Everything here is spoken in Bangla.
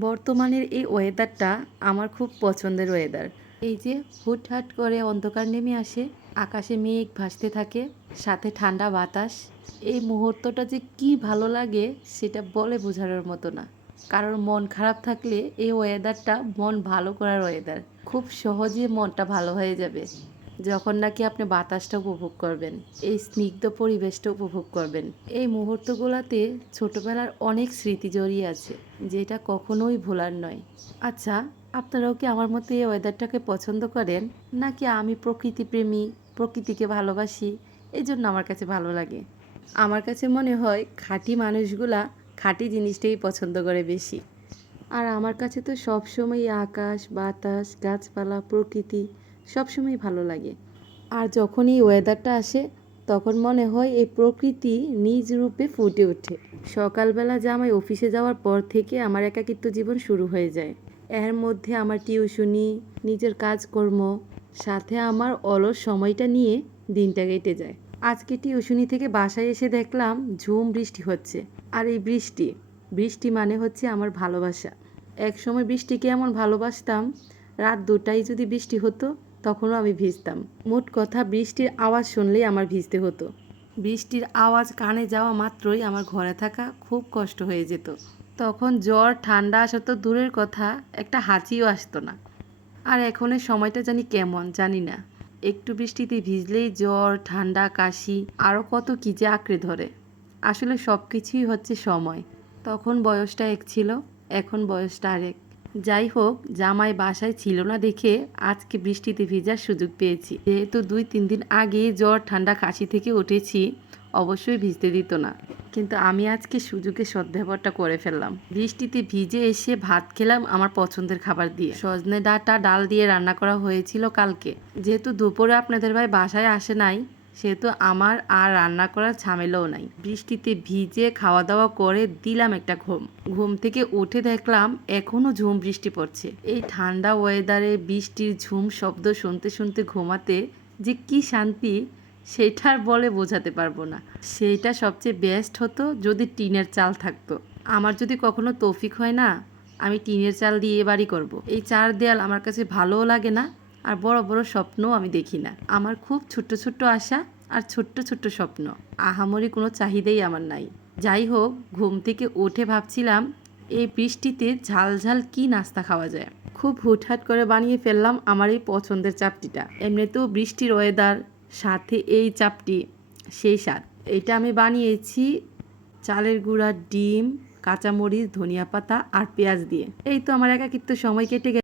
বর্তমানের এই ওয়েদারটা আমার খুব পছন্দের ওয়েদার। এই যে হুটহাট করে অন্ধকার নেমে আসে, আকাশে মেঘ ভাসতে থাকে, সাথে ঠান্ডা বাতাস, এই মুহূর্তটা যে কি ভালো লাগে সেটা বলে বোঝানোর মতো না। কারোর মন খারাপ থাকলে এই ওয়েদারটা মন ভালো করার ওয়েদার। খুব সহজে মনটা ভালো হয়ে যাবে। যখন নাকি আপনি বাতাসটা উপভোগ করবেন, এই স্নিগ্ধ পরিবেশটা উপভোগ করবেন। এই মুহূর্তগুলোতে ছোটবেলার অনেক স্মৃতি জড়িয়ে আছে, যেটা কখনোই ভোলার নয়। আচ্ছা আপনারাও কি আমার মতো এই ওয়েদারটাকে পছন্দ করেন? নাকি আমি প্রকৃতিপ্রেমী, প্রকৃতিকে ভালোবাসি? এই জন্য আমার কাছে ভালো লাগে। আমার কাছে মনে হয় খাঁটি মানুষগুলা খাঁটি জিনিসটাই পছন্দ করে বেশি। আর আমার কাছে তো সবসময় আকাশ, বাতাস, গাছপালা, প্রকৃতি সবসময় ভালো লাগে। আর যখন এই ওয়েদারটা আসে, তখন মনে হয় এই প্রকৃতি নিজ রূপে ফুটে ওঠে। সকালবেলা জামাই অফিসে যাওয়ার পর থেকে আমার একাকিত্ব জীবন শুরু হয়ে যায়। এর মধ্যে আমার টিউশনি, নিজের কাজকর্ম, সাথে আমার অলস সময়টা নিয়ে দিনটা কেটে যায়। আজকে টিউশনি থেকে বাসায় এসে দেখলাম ঝুম বৃষ্টি হচ্ছে। আর এই বৃষ্টি বৃষ্টি মানে হচ্ছে আমার ভালোবাসা। এক সময় বৃষ্টিকে এমন ভালোবাসতাম, রাত দুটাই যদি বৃষ্টি হতো তখনও আমি ভিজতাম। মোট কথা বৃষ্টির আওয়াজ শুনলেই আমার ভিজতে হতো। বৃষ্টির আওয়াজ কানে যাওয়া মাত্রই আমার ঘরে থাকা খুব কষ্ট হয়ে যেত। তখন জ্বর, ঠান্ডা আসা তো দূরের কথা, একটা হাঁচিও আসতো না। আর এখনের সময়টা জানি কেমন, জানি না। একটু বৃষ্টিতে ভিজলেই জ্বর, ঠান্ডা, কাশি আরও কত কী যে আঁকড়ে ধরে। আসলে সব কিছুই হচ্ছে সময়। তখন বয়সটা এক ছিল, এখন বয়সটা আরেক। যাই হোক, জামাই বাসায় ছিল না দেখে আজকে বৃষ্টিতে ভিজার সুযোগ পেয়েছি। যেহেতু দুই তিন দিন আগে জ্বর, ঠান্ডা, কাশি থেকে উঠেছি, অবশ্যই ভিজতে দিত না। কিন্তু আমি আজকে সুযোগের সদ্ব্যবহারটা করে ফেললাম। বৃষ্টিতে ভিজে এসে ভাত খেলাম আমার পছন্দের খাবার দিয়ে। সজনে ডাঁটা, ডাল দিয়ে রান্না করা হয়েছিল কালকে। যেহেতু দুপুরে আপনাদের ভাই বাসায় আসে নাই সেহেতু আমার আর রান্না করার ঝামেলাও নাই। বৃষ্টিতে ভিজে খাওয়া দাওয়া করে দিলাম একটা ঘুম। ঘুম থেকে উঠে দেখলাম এখনও ঝুম বৃষ্টি পড়ছে। এই ঠান্ডা ওয়েদারে বৃষ্টির ঝুম শব্দ শুনতে শুনতে ঘুমাতে যে কি শান্তি সেটার বলে বোঝাতে পারব না। সেইটা সবচেয়ে বেস্ট হতো যদি টিনের চাল থাকতো। আমার যদি কখনো তৌফিক হয় না, আমি টিনের চাল দিয়ে বাড়ি করব। এই চার দেয়াল আমার কাছে ভালোও লাগে না আর বড় বড় স্বপ্নও আমি দেখি না। আমার খুব ছোট্ট ছোট্ট আশা আর ছোট্ট ছোট্ট স্বপ্ন। আহামরি কোনো চাহিদাই আমার নাই। যাই হোক, ঘুম থেকে উঠে ভাবছিলাম, এই বৃষ্টিতে ঝাল ঝাল কি নাস্তা খাওয়া যায়? খুব হুটহাট করে বানিয়ে ফেললাম আমার এই পছন্দের চাপটিটা। এমনিতেও বৃষ্টির ওয়েদার সাথে এই চাপটি, সেই স্বাদ। এটা আমি বানিয়েছি চালের গুঁড়া, ডিম, কাঁচামরিচ, ধনিয়া পাতা আর পেঁয়াজ দিয়ে। এই তো আমার একাকিত্ব সময় কেটে গেছে।